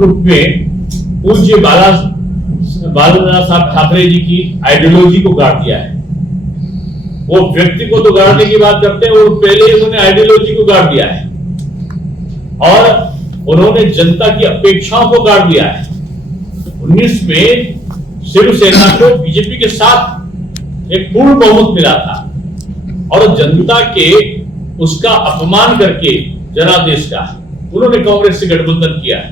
रूप में पूज्य बालासाहब ठाकरे जी की आइडियोलॉजी को गाड़ दिया है। वो व्यक्ति को तो गाड़ने की बात करते हैं, वो पहले ही उन्होंने आइडियोलॉजी को गाड़ दिया है और उन्होंने जनता की अपेक्षाओं को गाड़ दिया है। 19 में शिवसेना को बीजेपी के साथ एक पूर्ण बहुमत मिला था और जनता के उसका अपमान करके जनादेश का उन्होंने कांग्रेस से गठबंधन किया है।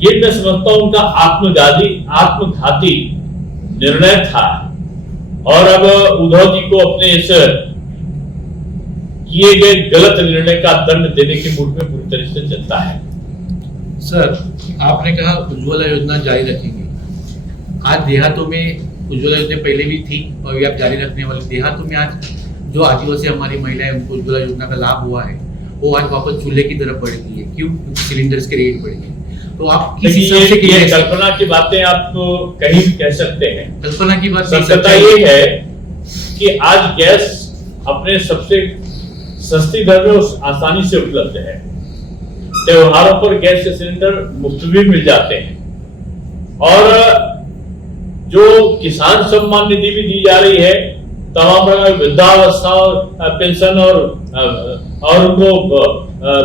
ये मैं समझता हूं उनका आत्मघाती निर्णय था और अब उद्धव जी को अपने इस किए गए गलत निर्णय का दंड देने के मूड में पूरी तरह से जनता है। सर, आपने कहा उज्ज्वला योजना जारी रखेंगे। आज देहातों में उज्ज्वला योजना पहले भी थी और अभी आप जारी रखने वाले। देहातों में आज जो आदिवासी हमारी महिलाएं उनको उज्ज्वला योजना का लाभ हुआ है वो आज वापस चूल्हे की तरफ बढ़ गई है। क्यों? क्योंकि सिलेंडर्स के रेट बढ़ गए। तो आप किस हिसाब से ये कल्पना की बातें आप तो कहीं भी कह सकते हैं। कल्पना की बात सत्यता ये है कि आज गैस अपने सबसे सस्ती दर में आसानी से उपलब्ध है। त्योहारों पर गैस के सिलेंडर मुफ्त भी मिल जाते हैं और जो किसान सम्मान निधि भी दी जा रही है, तमाम प्रकार वृद्धावस्था पेंशन और उनको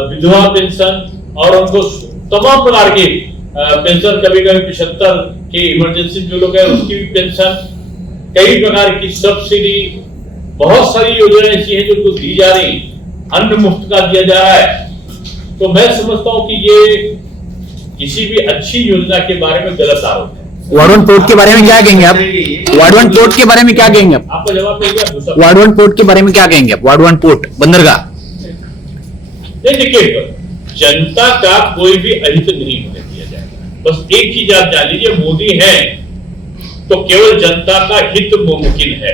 विधवा पेंशन और उनको तमाम प्रकार की पेंशन, कभी कभी 75 के इमरजेंसी जो लोग हैं उसकी भी पेंशन, कई प्रकार की सब्सिडी, बहुत सारी योजनाएं ऐसी हैं जो दी जा रही, अन्न मुफ्त का दिया जा रहा है। तो मैं समझता हूं कि ये किसी भी अच्छी योजना के बारे में गलत आरोप है। वाडवन पोर्ट के बारे में क्या कहेंगे आप? वाडवन पोर्ट के बारे में क्या कहेंगे आप? आपका जवाब देंगे। वाडवन पोर्ट के बारे में क्या कहेंगे आप? वाडवन पोर्ट बंदरगाह, देखिए जनता का कोई भी अहित नहीं होने दिया जाएगा। बस एक चीज आप जान लीजिए, मोदी है तो केवल जनता का हित मुमकिन है।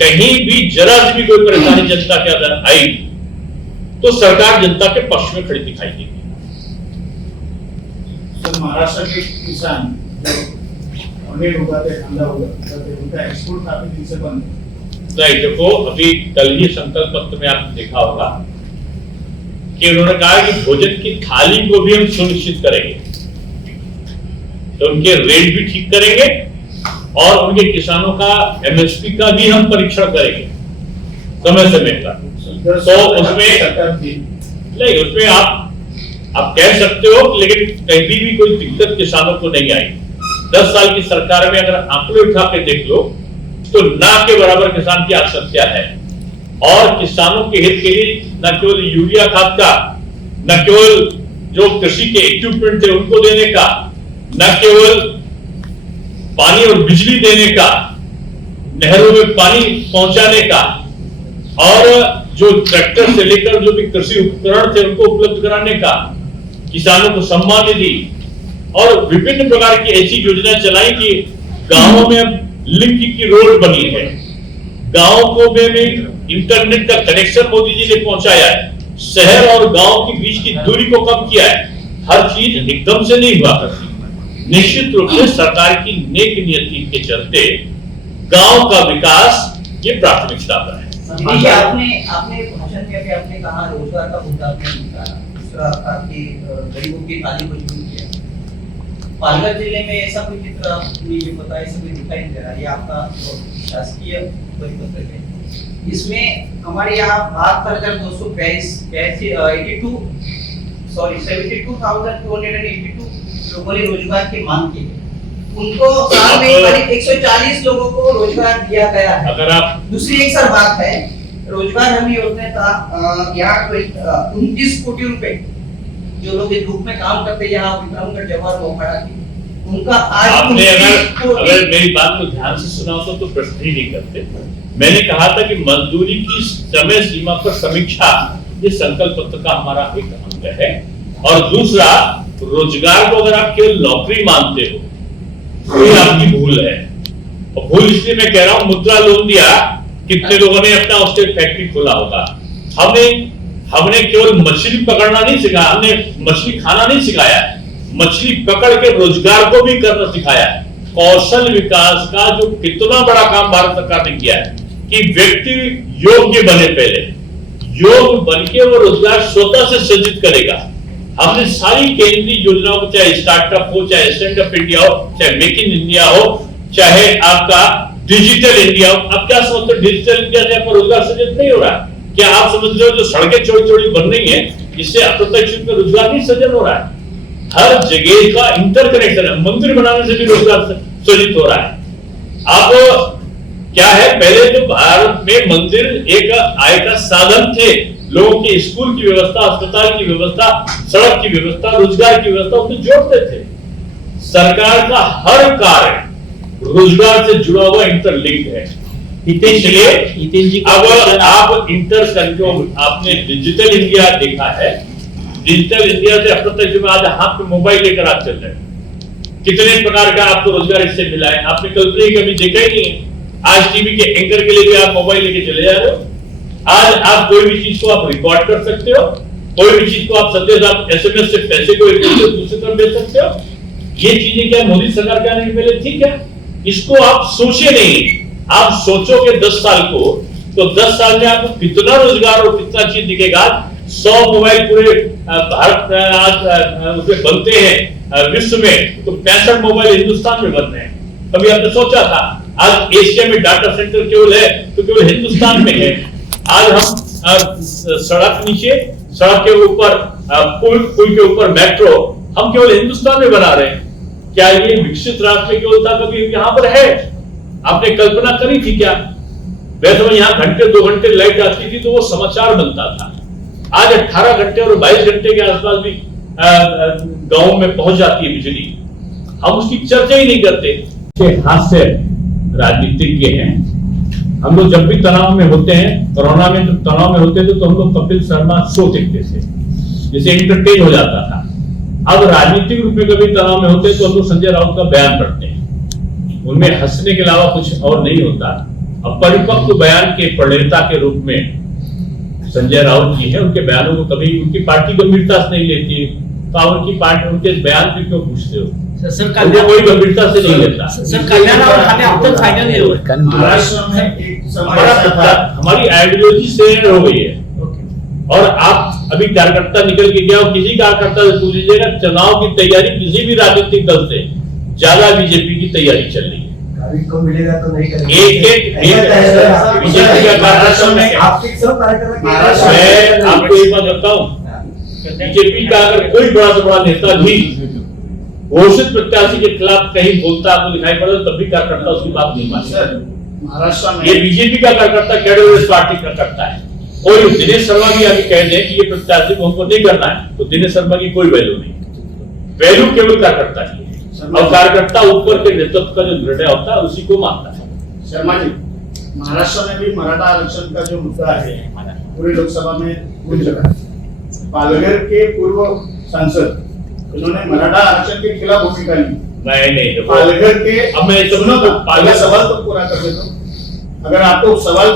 कहीं भी जरा सी भी कोई परेशानी जनता के अंदर आई तो सरकार जनता के पक्ष में खड़ी दिखाई देगी। सर, महाराष्ट्र के किसान अमीर उगाते उनका एक्सपोर्ट काफी दिन से बंद है। नहीं, देखो अभी कल ही संकल्प पत्र में आपने देखा होगा कि उन्होंने कहा कि भोजन की थाली को भी हम सुनिश्चित करेंगे, तो उनके रेट भी ठीक करेंगे और उनके किसानों का एमएसपी का भी हम परीक्षण करेंगे समय समय का। तो उसमें आप कह सकते हो, लेकिन कहीं भी कोई दिक्कत किसानों को नहीं आई। 10 साल की सरकार में अगर आंकड़े उठा के देख लो तो ना के बराबर किसान की आत्महत्या है और किसानों के हित के लिए न केवल यूरिया खाद का, न केवल जो कृषि के इक्विपमेंट थे उनको देने का, न केवल पानी और बिजली देने का, नहरों में पानी पहुंचाने का और जो ट्रैक्टर से लेकर जो भी कृषि उपकरण थे उनको उपलब्ध कराने का, किसानों को सम्मान निधि और विभिन्न प्रकार की ऐसी योजनाएं चलाई कि गांवों में अब लिंक की रोड बनी है, गांव को में इंटरनेट का कनेक्शन मोदी जी ने पहुंचाया है, शहर और गांव के बीच की दूरी को कम किया है। हर चीज एकदम से नहीं हुआ करती। निश्चित रूप से सरकार की नेक नियति के चलते गांव का विकास ये प्राथमिकता पर है। आपने भाषण में आपने कहा रोजगार का मुद्दा आपने निकाला, दूसरा आपकी गरीबों की तालीम को शुरू किया। पालघर जिले में ऐसा कोई चित्र आपने बताया, ऐसा कोई दिखाई नहीं दे रहा। ये आपका शासकीय परिपत्र है, इसमें हमारे यहाँ 72,282 लोगों ने रोजगार की मांग की है। उनको साल में करीब 140 लोगों को रोजगार दिया गया है। अगर आप दूसरी एक सर बात है, रोजगार हमी योजना का यहाँ कोई 29 कोटी रुपए जो लोग धूप में काम करते हैं यहाँ विक्रमगढ़, जवाहर, मोहाड़ा की, उनका आज आपने अगर मेरी बात को ध्यान से सुना तो प्रश्न ही नहीं करते। मैंने कहा था कि मजदूरी की समय सीमा पर समीक्षा ये संकल्प पत्र का हमारा एक अंग है। और दूसरा, रोजगार को अगर आप केवल नौकरी मानते हो तो ये आपकी भूल है। और भूल इसलिए मैं कह रहा हूं, मुद्रा लोन दिया, कितने लोगों ने अपना उसके फैक्ट्री खोला होगा। हमने केवल मछली पकड़ना नहीं सिखाया, हमने मछली खाना नहीं सिखाया, मछली पकड़ के रोजगार को भी करना सिखाया। कौशल विकास का जो कितना बड़ा काम भारत सरकार ने किया है कि व्यक्ति योग्य बने, पहले योग बन के वो रोजगार स्वतः से सृजित करेगा। हमने सारी केंद्रीय योजनाओं को, चाहे स्टार्टअप हो, चाहे स्टैंड अप इंडिया हो, चाहे मेक इन इंडिया हो, चाहे आपका डिजिटल इंडिया हो। अब क्या समझते हो डिजिटल इंडिया से आपका रोजगार सृजन नहीं हो रहा? क्या आप समझ रहे हो जो सड़कें चौड़ी चौड़ी बन रही है इससे अप्रत्यक्ष रूप में रोजगार नहीं सृजन हो रहा है? हर जगह का इंटरकनेक्शन है, मंदिर बनाने से भी रोजगार सृजित हो रहा है। अब क्या है, पहले तो भारत में मंदिर एक आय का साधन थे, लोगों के स्कूल की व्यवस्था, अस्पताल की व्यवस्था, सड़क की व्यवस्था, रोजगार की व्यवस्था उनको जोड़ते थे। सरकार का हर कार्य रोजगार से जुड़ा हुआ इंटरलिंक्ड है। इसलिए अब आप आपने डिजिटल इंडिया देखा है, डिजिटल इंडिया से अप्रत्यक्ष में आज हाथ में मोबाइल लेकर आप चल रहे हैं, कितने प्रकार का आपको रोजगार इससे मिला है, आपने कल्पना कभी देखा ही नहीं है। आज टीवी के एंकर के लिए भी आप मोबाइल लेके चले जा रहे हो। आज आप कोई भी चीज को आप रिकॉर्ड कर सकते हो, कोई भी चीज को आप संदेश, आप एसएमएस से पैसे को एक दूसरे दूसरे तरफ भेज सकते हो। ये चीजें क्या मोदी सरकार के आने के पहले थी क्या? इसको आप सोचे नहीं। आप सोचोगे 10 साल को, तो 10 साल में आपको कितना रोजगार और कितना चीज दिखेगा। 100 मोबाइल पूरे भारत आज उसमें बनते हैं विश्व में, तो 65 मोबाइल हिंदुस्तान में बन रहे हैं। कभी आपने सोचा था? आज एशिया में डाटा सेंटर केवल है तो केवल हिंदुस्तान में है। आज हम सड़क नीचे, सड़क के ऊपर पुल के ऊपर मेट्रो हम केवल हिंदुस्तान में बना रहे हैं। क्या ये विकसित राष्ट्र में केवल था? कभी यहाँ पर है? आपने कल्पना करी थी क्या? वैसे में यहाँ घंटे 2 घंटे लाइट आती थी तो वो समाचार बनता था। आज 18 घंटे और 22 घंटे के आसपास भी गांव में पहुंच जाती है बिजली। हम उसकी चर्चा ही नहीं करते। हास्य राजनीतिज्ञ हैं हम लोग। जब भी तनाव में होते हैं, कोरोना में जब तनाव में होते थे तो हम लोग कपिल शर्मा शो देखते थे, जिसे एंटरटेन हो जाता था। अब राजनीतिक रूप में कभी तनाव में होते तो हम लोग संजय राउत का बयान पढ़ते हैं, उनमें हंसने के अलावा कुछ और नहीं होता। अब परिपक्व बयान के प्रणेता के रूप में संजय राउत जी है, उनके बयानों को कभी उनकी पार्टी गंभीरता से नहीं लेती, तो आप उनकी पार्टी उनके बयान पे क्यों पूछते हो? सर कोई गंभीरता से नहीं लेता। सर कल्याण और खाने अब तक फाइनल नहीं हुए। महाराष्ट्र में एक समय ऐसा था, हमारी आइडियोलॉजी शेयर हो गई है। और आप अभी कार्यकर्ता निकल के गया हो, किसी कार्यकर्ता से पूछ लीजिएगा, चुनाव की तैयारी किसी भी राजनीतिक दल से ज्यादा बीजेपी की तैयारी चल रही है। को मिलेगा तो नहीं करेंगे। एक बीजेपी का कार्यक्रम में मैं आपको एक बात बताता हूँ, बीजेपी का अगर कोई बड़ा से बड़ा नेता भी घोषित प्रत्याशी के खिलाफ कहीं बोलता आपको दिखाई पड़ा तब भी कार्यकर्ता उसकी बात नहीं मानता। महाराष्ट्र में ये बीजेपी का कार्यकर्ता कैडर पार्टी का करता है। और दिनेश शर्मा भी अभी कह दें कि ये प्रत्याशी को हमको नहीं करना है, तो दिनेश शर्मा की कोई वैल्यू नहीं। वैल्यू केवल कार्यकर्ता की है, और कार्यकर्ता ऊपर के नेतृत्व का जो निर्णय होता है उसी को मानता है। शर्मा जी, महाराष्ट्र में भी मराठा आरक्षण का जो मुद्दा है पूरी लोकसभा में गूंज रहा है। पालघर के पूर्व सांसद उन्होंने मराठा आरक्षण के खिलाफ भूमिका ली। नहीं पालघर के, अब मैं सुनो तो पहले सवाल तो पूरा कर देता हूँ। अगर आपको सवाल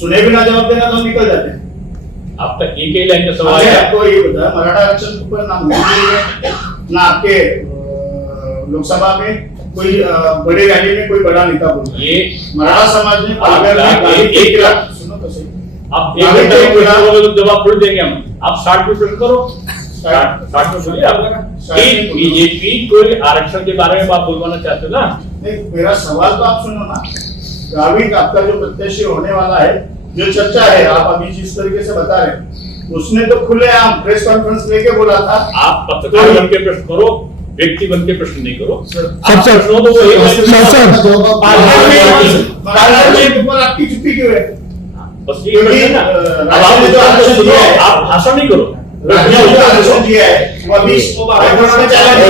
सुने बिना जवाब देना तो हम निकल जाते हैं। आप तक एक ही लाइन का सवाल अच्छा, है। आपको ये बता, मराठा आरक्षण के ऊपर ना मोदी है ना आपके लोकसभा में कोई बड़ी रैली में कोई बड़ा नेता बोल ये मराठा समाज ने पालघर में एक लाख सुनो तो सही, आप एक मिनट जवाब खुद देंगे हम। आप 60 में प्रश्न करो। 60 में बोलिए आप। बीजेपी कोई आरक्षण के बारे में आप बोलवाना चाहते हो ना? नहीं, मेरा सवाल तो आप सुनो ना। गावित आपका जो प्रत्याशी होने वाला है, जो चर्चा है, आप अभी जिस तरीके से बता रहे हैं, उसने तो खुलेआम प्रेस कॉन्फ्रेंस लेके बोला था। आप पत्रकार बन के प्रश्न करो, व्यक्ति बन के प्रश्न नहीं करो। सर, प्रश्नों तो वो पार्लियामेंट के ऊपर आपकी छुट्टी क्यों है? बस ये प्रश्न है ना। अब आप जो आरक्षण दिया है, आप भाषण नहीं करो। राज्य ने जो आरक्षण दिया है वो अभी हाईकोर्ट में चला गया।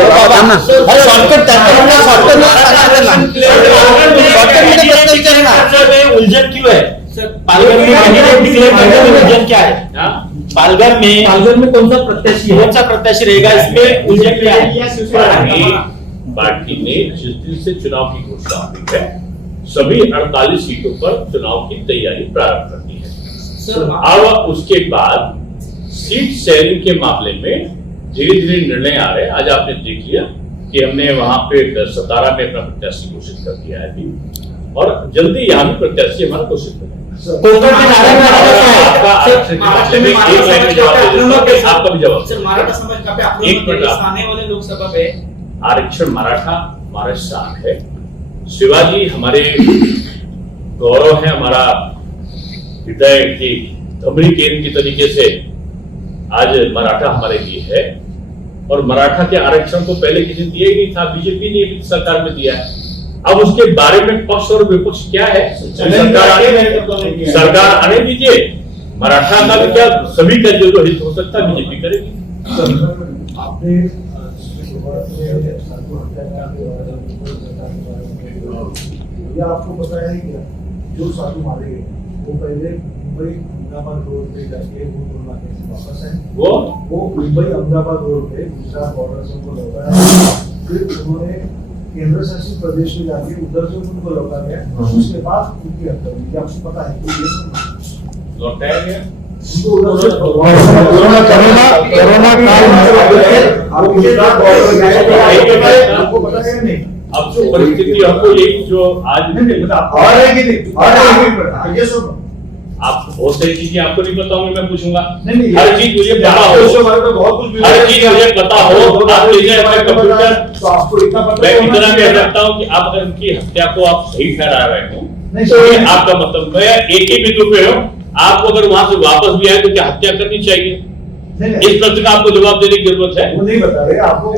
उलझन क्यों है? पालघर में कैंडिडेट डिक्लेयर करने में उलझन क्या है? पालघर में कौन सा प्रत्याशी रहेगा, इसमें उलझन क्या है? पार्टी ने जिस दिन से चुनाव की घोषणा हुई है, सभी 48 सीटों पर चुनाव की तैयारी प्रारंभ कर दी है। अब उसके बाद सीट शेयरिंग के मामले में धीरे धीरे निर्णय आ रहे हैं। आज आपने देख लिया कि हमने वहां पे सतारा में अपना प्रत्याशी घोषित कर दिया है अभी, और जल्दी यहाँ भी प्रत्याशी हमारा घोषित करेंगे। कोकण में नारायण मराठा क्या है? आपका सर, महाराष्ट्र में मराठा समाज का आपका भी जवाब सर, मराठा समाज का पे एक मिनट आप- आने वाले लोकसभा पे आरक्षण मराठा हमारा शान है। शिवाजी हमारे गौरव है, हमारा हृदय की धमनी केंद्र की तरीके से आज मराठा हमारे लिए है। और मराठा के आरक्षण को पहले किसी ने दिया ही नहीं था, बीजेपी ने सरकार में दिया है। अब उसके बारे में पक्ष और विपक्ष क्या है, सरकार आने दीजिए। मराठा का भी क्या, सभी का जो हित हो सकता है बीजेपी करेगी। आपने या आपको पता है क्या, जो साधु मारे गए वो पहले मुंबई अहमदाबाद रोड पे जाके वो बनाने से वापस आए। वो मुंबई अहमदाबाद रोड पे गुजरात बॉर्डर से उनको लौटाया, फिर उन्होंने केंद्र शासित प्रदेश में जाके उधर से उनको लौटा गया, उसके बाद उनकी हत्या हुई। आपको पता है कि ये सब लौटाया गया। उनको उधर से कोरोना काल आपको पता है नहीं। अब जो परिस्थिति हमको यही जो आज और है कि नहीं, और ये सब आप बहुत सारी चीजें आपको नहीं पता होंगी, मैं पूछूंगा। नहीं, हर चीज मुझे पता हो, बहुत कुछ हर चीज मुझे पता हो। आप लीजिए अपना कंप्यूटर, तो आपको इतना पता मैं होना इतना कह चाहिए। सकता हूँ कि आप अगर उनकी हत्या को आप सही ठहरा रहे हो नहीं, तो ये सही। आपका मतलब, मैं एक ही बिंदु पे हूँ। आपको अगर वहां से वापस भी आए तो क्या हत्या करनी चाहिए? नहीं, इस प्रश्न का आपको जवाब देने की जरूरत है। वो नहीं बता रहे आपको।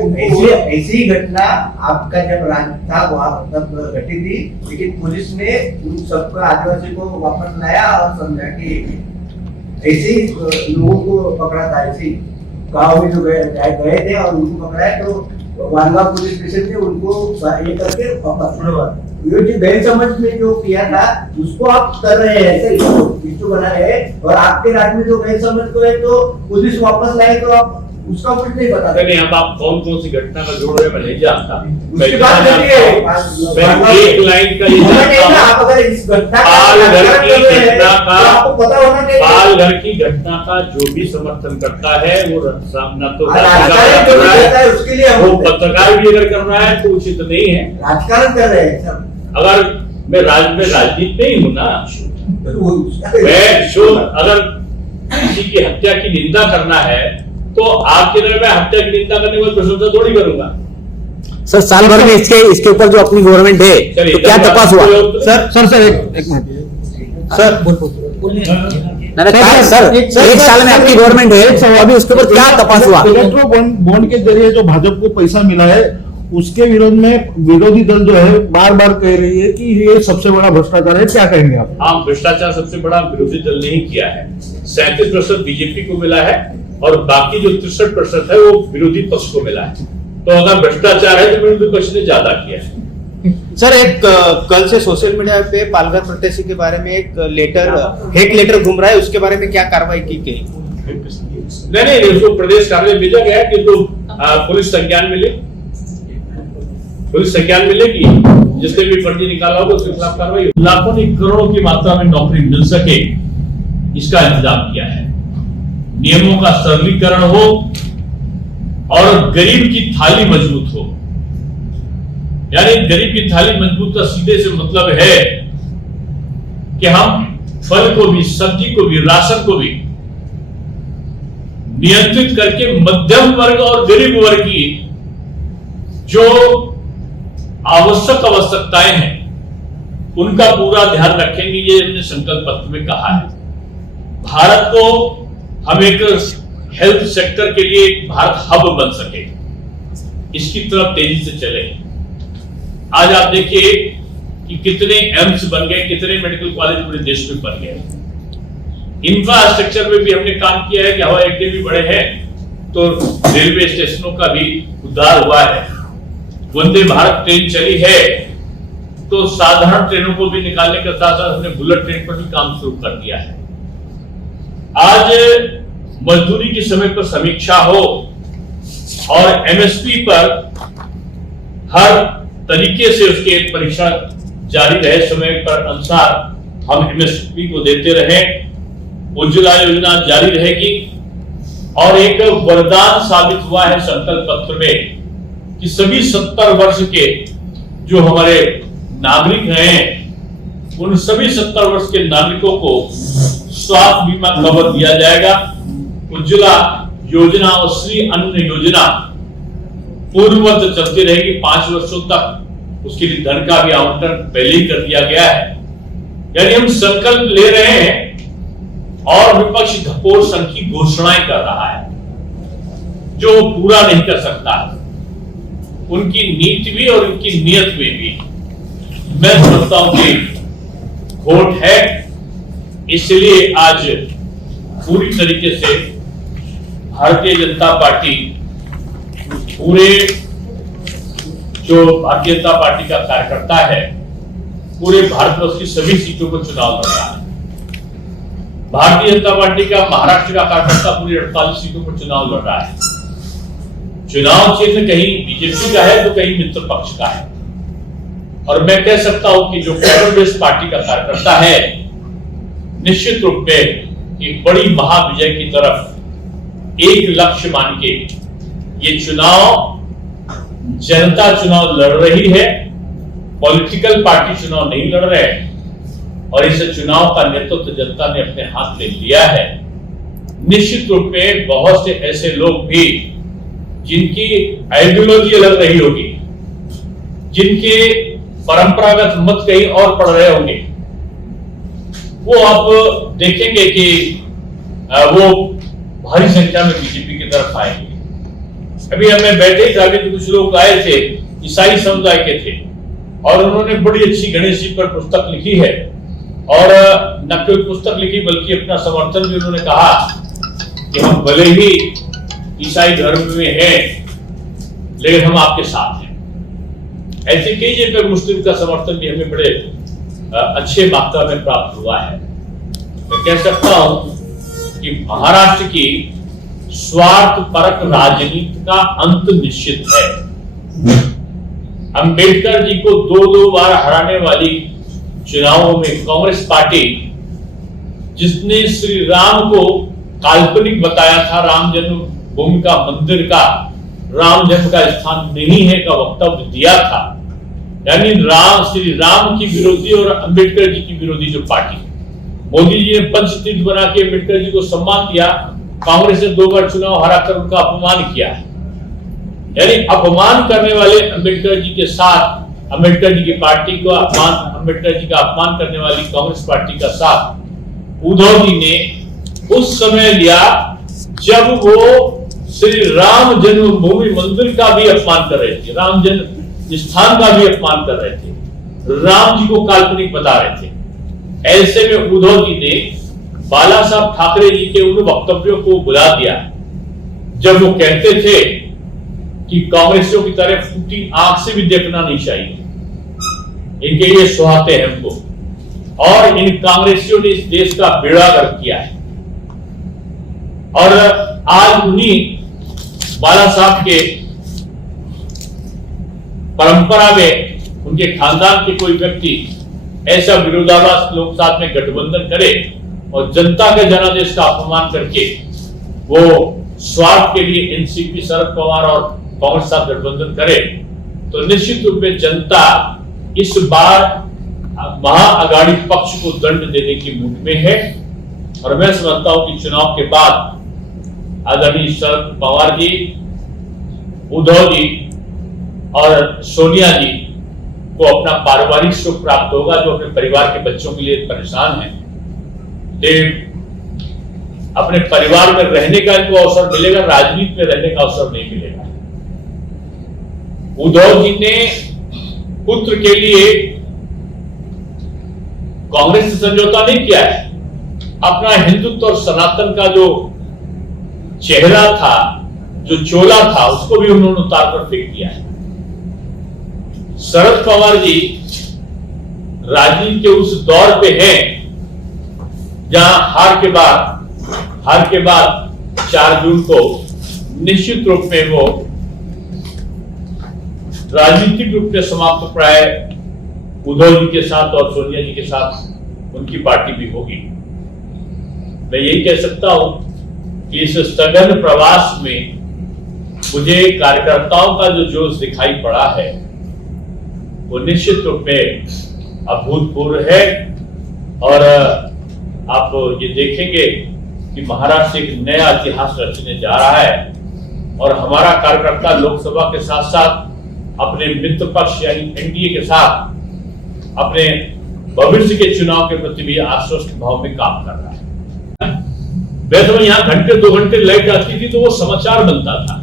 ऐसी घटना आपका जब राज था वहाँ मतलब घटी थी, लेकिन पुलिस ने उन सबको आदिवासी को वापस लाया और समझा कि ऐसे ही लोगों को पकड़ा था। ऐसे गाँव में जो गए थे और उनको पकड़ा तो वानगा पुलिस स्टेशन ने उनको ये करके वापस। ये जो गैर समझ में जो किया था उसको आप कर रहे हैं, ऐसे इशू बना रहे हैं, और आपके राज्य में जो गैर समझ को है तो पुलिस वापस लाए तो आप उसका कुछ नहीं बता रहे। नहीं, अब आप कौन कौन सी घटना का जोड़ रहे हैं मैं नहीं जानता। उसकी बात करिए। मैं एक लाइन का ये जानता हूं, आप अगर इस घटना पालघर की घटना का, आपको पता होना चाहिए। पालघर की घटना का जो भी समर्थन करता है वो न तो राजकारण जो भी करता है उसके लिए वो पत्रकार भी अगर कर रहा है तो उचित नहीं है। राजकारण कर रहे हैं सब। अगर मैं राजनीति में ही हूँ ना, मैं शुद्ध अगर किसी की हत्या की निंदा करना है तो आपके तरह मैं हत्या की निंदा करने वाली प्रशंसा थोड़ी करूंगा। सर साल भर में इसके ऊपर जो अपनी गवर्नमेंट है तो क्या तपास हुआ? सर एक मिनट सर सर एक साल में आपकी गवर्नमेंट है तो अभी उसके ऊपर क्या तपास हुआ? इलेक्ट्रो बॉन्ड के जरिए जो भाजपा को पैसा मिला है उसके विरोध में विरोधी दल जो है बार बार कह रही है कि ये सबसे बड़ा भ्रष्टाचार है। क्या कहेंगे आप? हाँ, भ्रष्टाचार सबसे बड़ा विरोधी दल ने ही किया है। 37% बीजेपी को मिला है और बाकी जो 63% है वो विरोधी पक्ष को मिला है। तो अगर भ्रष्टाचार है तो विरोधी पक्ष ने ज्यादा किया है। सर एक कल से सोशल मीडिया पे पालघर प्रत्याशी के बारे में एक हेक लेटर घूम रहा है, उसके बारे में क्या कार्रवाई की गई? नहीं, उसको प्रदेश कार्यालय भेजा गया कि तो पुलिस संज्ञान मिलेगी, जिसने भी फर्जी निकाला होगा उसके खिलाफ कार्रवाई होगी। लाखों नहीं करोड़ों की मात्रा में नौकरी मिल सके इसका इंतजाम किया है। नियमों का सरलीकरण हो और गरीब की थाली मजबूत हो। यानी गरीब की थाली मजबूत का सीधे से मतलब है कि हम फल को भी, सब्जी को भी, राशन को भी नियंत्रित करके मध्यम वर्ग और गरीब वर्ग की जो आवश्यकताएं हैं उनका पूरा ध्यान रखेंगे, ये हमने संकल्प पत्र में कहा है। भारत को हम एक हेल्थ सेक्टर के लिए एक भारत हब बन सके, इसकी तरफ तेजी से चले। आज आप देखिए कि कितने एम्स बन गए, कितने मेडिकल कॉलेज पूरे देश में बन गए। इंफ्रास्ट्रक्चर में भी हमने काम किया है कि हवाई अड्डे भी बड़े हैं तो रेलवे स्टेशनों का भी उद्धार हुआ है। वंदे भारत ट्रेन चली है तो साधारण ट्रेनों को भी निकालने के साथ साथ हमने बुलेट ट्रेन पर भी काम शुरू कर दिया है। आज मजदूरी के समय पर समीक्षा हो और एमएसपी पर हर तरीके से उसके परीक्षण जारी रहे, समय पर अनुसार हम एमएसपी को देते रहे। उज्ज्वला योजना जारी रहेगी और एक वरदान साबित हुआ है संकल्प पत्र में कि सभी 70 वर्ष के जो हमारे नागरिक हैं उन सभी 70 वर्ष के नागरिकों को स्वास्थ्य बीमा कवर दिया जाएगा। उज्ज्वला योजना और श्री अन्न योजना पूर्ववत चलती रहेगी 5 वर्षों तक। उसके लिए धन का भी आवंटन पहले ही कर दिया गया है। यानी हम संकल्प ले रहे हैं और विपक्ष घपोर संघ की घोषणाएं कर रहा है जो पूरा नहीं कर सकता। उनकी नीति भी और उनकी नियत में भी मैं समझता हूं कि खोट है। इसलिए आज पूरी तरीके से भारतीय जनता पार्टी पूरे जो भारतीय जनता पार्टी का कार्यकर्ता है पूरे भारतवर्ष की सभी सीटों पर चुनाव लड़ रहा है। भारतीय जनता पार्टी का महाराष्ट्र का कार्यकर्ता पूरी 48 सीटों पर चुनाव लड़ रहा है। चुनाव चिन्ह कहीं बीजेपी का है तो कहीं मित्र पक्ष का है। और मैं कह सकता हूं कि जो कांग्रेस पार्टी का कार्यकर्ता है निश्चित रूप में एक बड़ी महाविजय की तरफ एक लक्ष्य मान के ये चुनाव जनता चुनाव लड़ रही है, पॉलिटिकल पार्टी चुनाव नहीं लड़ रहे हैं। और इस चुनाव का नेतृत्व जनता ने अपने हाथ में लिया है। निश्चित रूप में बहुत से ऐसे लोग भी जिनकी आइडियोलॉजी अलग रही होगी, जिनके परंपरागत मत कहीं और पढ़ रहे होंगे, वो आप देखेंगे कि वो भारी संख्या में बीजेपी की तरफ आएंगे। अभी हमें बैठे थे, अभी तो कुछ लोग आए थे ईसाई समुदाय के थे और उन्होंने बड़ी अच्छी गणेश जी पर पुस्तक लिखी है और न केवल पुस्तक लिखी बल्कि अपना समर्थन भी उन्होंने कहा कि हम भले ही ईसाई धर्म में हैं लेकिन हम आपके साथ हैं। ऐसे कई जगह मुस्लिम का समर्थन भी हमें बड़े अच्छे मात्रा में प्राप्त हुआ है। मैं कह सकता हूं कि महाराष्ट्र की स्वार्थ परक राजनीति का अंत निश्चित है। अंबेडकर जी को 2 बार हराने वाली चुनावों में कांग्रेस पार्टी, जिसने श्री राम को काल्पनिक बताया था, राम जन्मभूमि का मंदिर का राम जन्म का स्थान नहीं है का वक्तव्य दिया था, यानी श्री राम की विरोधी और अंबेडकर जी की विरोधी जो पार्टी, मोदी जी ने पंचतीर्थ बना के अंबेडकर जी को सम्मान दिया, कांग्रेस ने 2 बार चुनाव हराकर उनका अपमान किया। यानी अपमान करने वाले अंबेडकर जी के साथ अंबेडकर जी की पार्टी को अंबेडकर जी का अपमान करने वाली कांग्रेस पार्टी का साथ उद्धव जी ने उस समय लिया जब वो श्री राम जन्मभूमि मंदिर का भी अपमान कर रहे थे, राम जन्म स्थान का भी अपमान कर रहे थे, राम जी को काल्पनिक बता रहे थे। ऐसे में उद्धव जी ने बाला साहब ठाकरे जी के उन वक्तव्यों को बुला दिया जब वो कहते थे कि कांग्रेसियों की तरह फूटी आंख से भी देखना नहीं चाहिए, इनके ये सुहाते हैं हमको। और इन कांग्रेसियों ने इस देश का बेड़ा गर्क किया है। और आज उन्हीं बाला साहब के परंपरा में उनके खानदान के कोई व्यक्ति ऐसा विरोधाभास लोग साथ में गठबंधन करे और जनता के जनादेश का अपमान करके वो स्वार्थ के लिए एनसीपी शरद पवार और कांग्रेस साथ गठबंधन करे, तो निश्चित रूप में जनता इस बार महाअघाड़ी पक्ष को दंड देने की मूड में है। और मैं समझता हूं कि चुनाव के बाद आदरणीय शरद पवार जी, उद्धव जी और सोनिया जी को अपना पारिवारिक सुख प्राप्त होगा, जो अपने परिवार के बच्चों के लिए परेशान हैं। अपने परिवार में रहने का इनको अवसर मिलेगा, राजनीति में रहने का अवसर नहीं मिलेगा। उद्धव जी ने पुत्र के लिए कांग्रेस से समझौता नहीं किया है, अपना हिंदुत्व और सनातन का जो चेहरा था, जो चोला था, उसको भी उन्होंने उतार कर फेंक दिया है। शरद पवार जी राजनीति के उस दौर पे हैं जहां हार के बाद 4 जून को निश्चित रूप में वो राजनीतिक रूप से समाप्त प्राय उद्धव जी के साथ और सोनिया जी के साथ उनकी पार्टी भी होगी। मैं यही कह सकता हूं कि इस सघन प्रवास में मुझे कार्यकर्ताओं का जो जोश दिखाई पड़ा है वो निश्चित रूप में अभूतपूर्व है। और आप ये देखेंगे कि महाराष्ट्र एक नया इतिहास रचने जा रहा है और हमारा कार्यकर्ता लोकसभा के साथ साथ अपने मित्र पक्ष यानी एनडीए के साथ अपने भविष्य के चुनाव के प्रति भी आश्वस्त भाव में काम कर रहा है। वैसे यहाँ घंटे 2 घंटे लाइट आती थी तो वो समाचार बनता था।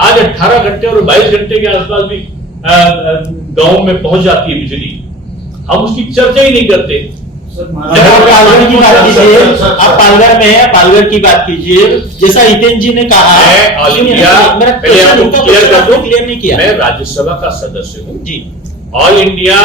आज 18 घंटे और 22 घंटे के आसपास भी गांव में पहुंच जाती है बिजली, हम उसकी चर्चा ही नहीं करते। पालघर की बात कीजिए, आप पालघर में है, पालघर की बात कीजिए। जैसा हितेन जी ने कहा, ऑल इंडिया क्लियर नहीं किया। मैं राज्यसभा का सदस्य हूँ जी। ऑल इंडिया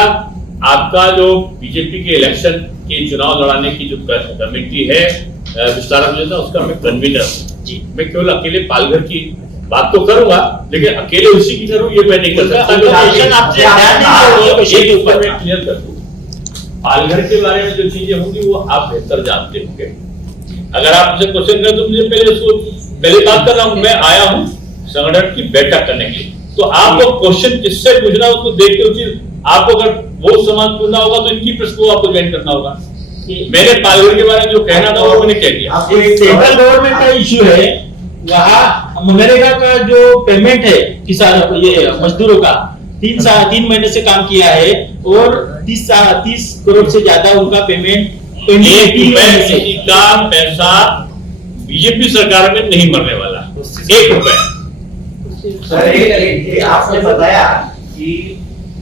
आपका जो बीजेपी के इलेक्शन के चुनाव लड़ाने की जो कमेटी है विस्तारक योजना, उसका मैं कन्वीनर हूँ जी। मैं केवल अकेले पालघर की बात तो करूंगा, लेकिन अकेले उसी की करूं ये मैं नहीं कर सकता। क्लियर कर दूं, पालघर के बारे में जो चीजें होंगी वो आप बेहतर जानते होंगे। अगर आप मुझे क्वेश्चन करें तो मुझे पहले बात कर रहा हूँ, मैं आया हूँ संगठन की बैठक करने के लिए, तो आपको क्वेश्चन किससे पूछना है उसको देख के उसी आपको अगर वो सवाल पूछना होगा तो इनकी प्रश्न को आपको ज्वाइन करना होगा। मैंने पालघर के बारे में जो कहना था वो मैंने कह दिया। सेंट्रल गवर्नमेंट का इश्यू है, वहाँ मनरेगा का जो पेमेंट है किसानों ये मजदूरों का 3 महीने से काम किया है और 30 करोड़ से ज्यादा उनका पेमेंट किसी का पैसा बीजेपी सरकार में नहीं मरने वाला, 1 रुपए। सर आपने बताया कि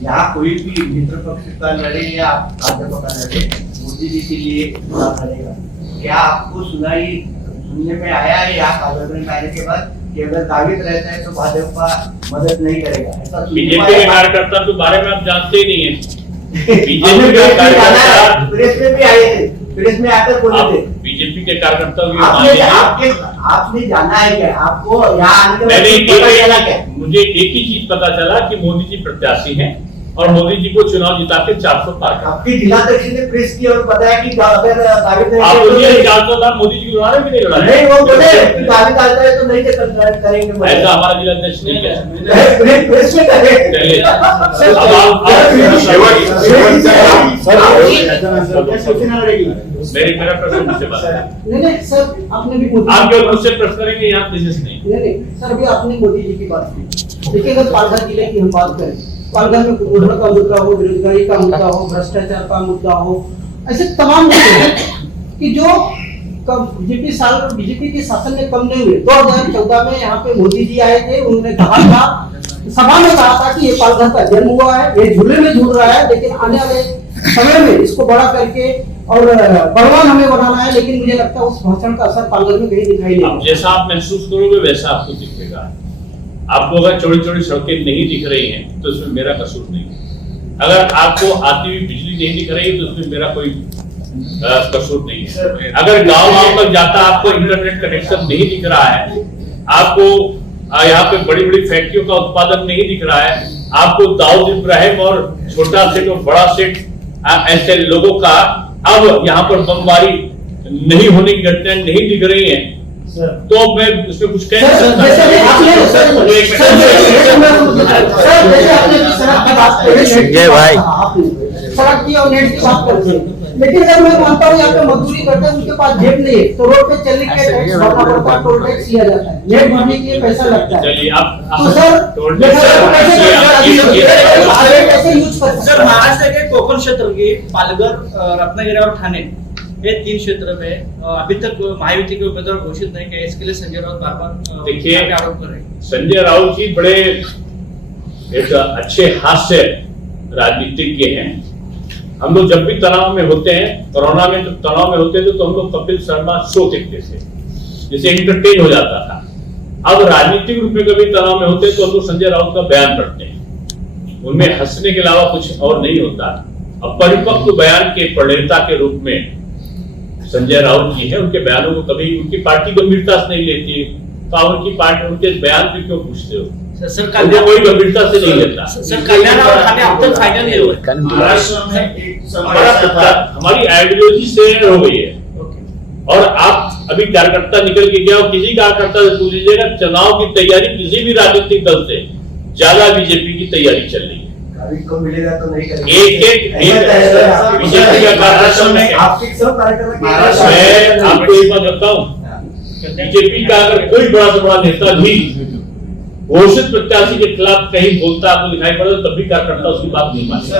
यहाँ कोई भी मित्र पक्ष का लड़े या भाजपा का लड़े, मोदी जी के लिए लड़ेगा। क्या आपको सुनने में आया है यहाँ पार्लियामेंट में आने के बाद कि अगर दावित रहता है तो भाजपा मदद नहीं करेगा? ऐसा बीजेपी के कार्यकर्ता के बारे में आप जानते ही नहीं है। बीजेपी के कार्यकर्ता प्रेस में भी आए थे, प्रेस में आकर बोले थे। बीजेपी के कार्यकर्ता आपने जाना है क्या? आपको यहाँ आने के मुझे एक ही चीज पता चला कि मोदी जी प्रत्याशी हैं और मोदी जी को चुनाव जिता के 400 पार कर। आपकी जिलाध्यक्ष ने प्रेस की और बताया कि अगर दावित नहीं आप मुझे 400 पार मोदी जी को लड़ा रहे कि नहीं लड़ा रहे? नहीं, वो बोले कि दावित आता है तो नहीं करेंगे। ऐसा हमारा जिलाध्यक्ष नहीं कहता। प्रेस में कहे। चलिए मेरा प्रश्न मुझसे बात नहीं सर, आपने भी आप केवल मुझसे प्रश्न करेंगे, यहाँ बिजनेस नहीं सर। अभी आपने मोदी जी की बात की, देखिए अगर पालघर जिले की हम बात करें, पालघर में कुपोषण का मुद्दा हो, बेरोजगारी का मुद्दा हो, भ्रष्टाचार का मुद्दा हो, ऐसे तमाम मुद्दे हैं कि जो बीजेपी के शासन में कम नहीं हुए। 2014 में यहाँ पे मोदी जी आए थे, उन्होंने कहा था, सभा में कहा था कि ये पालघर का जन्म हुआ है, ये झूले में झूल रहा है, लेकिन आने वाले समय में इसको बड़ा करके और बलवान हमें बनाना है। लेकिन मुझे लगता है उस भाषण का असर पालघर में कहीं दिखाई नहीं। जैसा आप महसूस करोगे वैसा आपको दिखेगा। आपको अगर चौड़ी चौड़ी सड़कें नहीं दिख रही हैं तो इसमें मेरा कसूर नहीं है। अगर आपको आती हुई बिजली नहीं दिख रही तो उसमें मेरा कोई कसूर नहीं है। अगर गांव तक जाता आपको इंटरनेट कनेक्शन नहीं दिख रहा है, आपको यहाँ पे बड़ी बड़ी फैक्ट्रियों का उत्पादन नहीं दिख रहा है, आपको दाऊद इब्राहिम और छोटा सेट और बड़ा सेट ऐसे लोगों का अब यहाँ पर बमबारी नहीं होने की घटनाएं नहीं दिख रही हैं, तो मैं उसमें कुछ कह नहीं संजय भाई सड़क की और नेट की बात करते हैं, लेकिन अगर मैं मानता हूँ यहाँ पे मजदूरी करते हैं, उनके पास जेब नहीं है, तो रोड पे चलने के टैक्स भरना पड़ता है, टोल टैक्स लिया जाता है, नेट भरने के लिए पैसा लगता है। चलिए तो सर महाराष्ट्र के कोकण क्षेत्र के पालघर, रत्नागिरी और ठाणे ये 3 क्षेत्र में अभी तक महायुति के उम्मीदवार घोषित नहीं किया, इसके लिए संजय राउत बार-बार देखिए आरोप कर रहे हैं। संजय राउत जी बड़े एक अच्छे हास्य राजनीतिज्ञ हैं। हम लोग जब भी तनाव में होते हैं, कोरोना में जब तनाव में होते थे तो हम लोग कपिल शर्मा शो देखते थे, जिसे एंटरटेन हो जाता था। अब राजनीतिक रूप में कभी तनाव में होते हैं तो हम लोग संजय राउत का बयान पढ़ते हैं, उनमें हंसने के अलावा कुछ और नहीं होता। अब परिपक्व बयान के प्रणेता के रूप में संजय राउत जी है, उनके बयानों को कभी उनकी पार्टी गंभीरता से नहीं लेती, तो उनकी पार्टी उनके बयान पे क्यों पूछते हो? सर कोई गंभीरता से नहीं लेता। सर कल्याण और ठाणे अब तक फाइनल नहीं हुआ। हमारी आइडियोलॉजी शेयर हो गई है और आप अभी कार्यकर्ता निकल के गया और किसी कार्यकर्ता से पूछ लीजिएगा, चुनाव की तैयारी किसी भी राजनीतिक दल से ज्यादा बीजेपी की तैयारी चल रही है। अभी को मिलेगा तो नहीं करेंगे। एक बीजेपी का कार्यक्रम में आपके सब कार्यक्रम मैं आपको एक बात बताऊं, बीजेपी का अगर कोई बड़ा से बड़ा नेता भी घोषित प्रत्याशी के खिलाफ कहीं बोलता आपको दिखाई पड़े तब भी कार्यकर्ता उसकी बात नहीं मानता।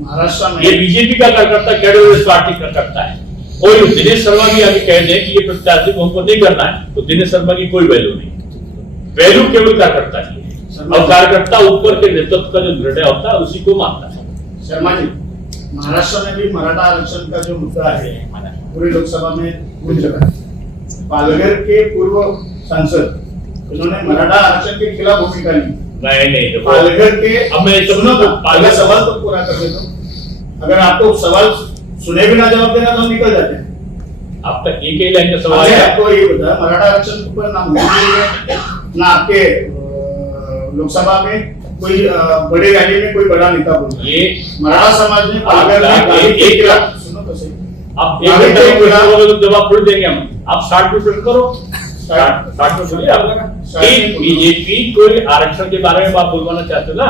महाराष्ट्र में ये बीजेपी का कार्यकर्ता कैडर पार्टी का करता है। और दिनेश शर्मा भी आगे कह दें कि ये प्रत्याशी को हमको नहीं करना है तो दिनेश शर्मा की कोई वैल्यू नहीं, वैल्यू केवल कार्यकर्ता की है और कार्यकर्ता ऊपर के नेतृत्व का जो निर्णय होता है उसी को मानता है। शर्मा जी, महाराष्ट्र में भी मराठा आरक्षण का जो मुद्दा है पूरी लोकसभा में गूंज रहा है। पालघर के पूर्व सांसद उन्होंने मराठा आरक्षण के खिलाफ भूमिका ली। नहीं पालघर के अब मैं सुनो तो पालघर सवाल तो पूरा कर देता हूं। अगर आपको सवाल सुने बिना जवाब देना तो हम निकल जाते हैं। अब तक एक ही लाइन का सवाल अच्छा, है। आपको ये बताया मराठा आरक्षण के ऊपर ना मोदी ने ना आपके लोकसभा में कोई बड़ी रैली में कोई बड़ा नेता बोला। ये मराठा समाज ने पालघर में गाली के खिलाफ सुनो तो सही आप एक घंटे में कोई तो जवाब थोड़ी देंगे हम। आप 60 मिनट वेट करो, 60 मिनट बोलिए आप। बीजेपी कोई आरक्षण के बारे में आप बोलवाना चाहते हो ना,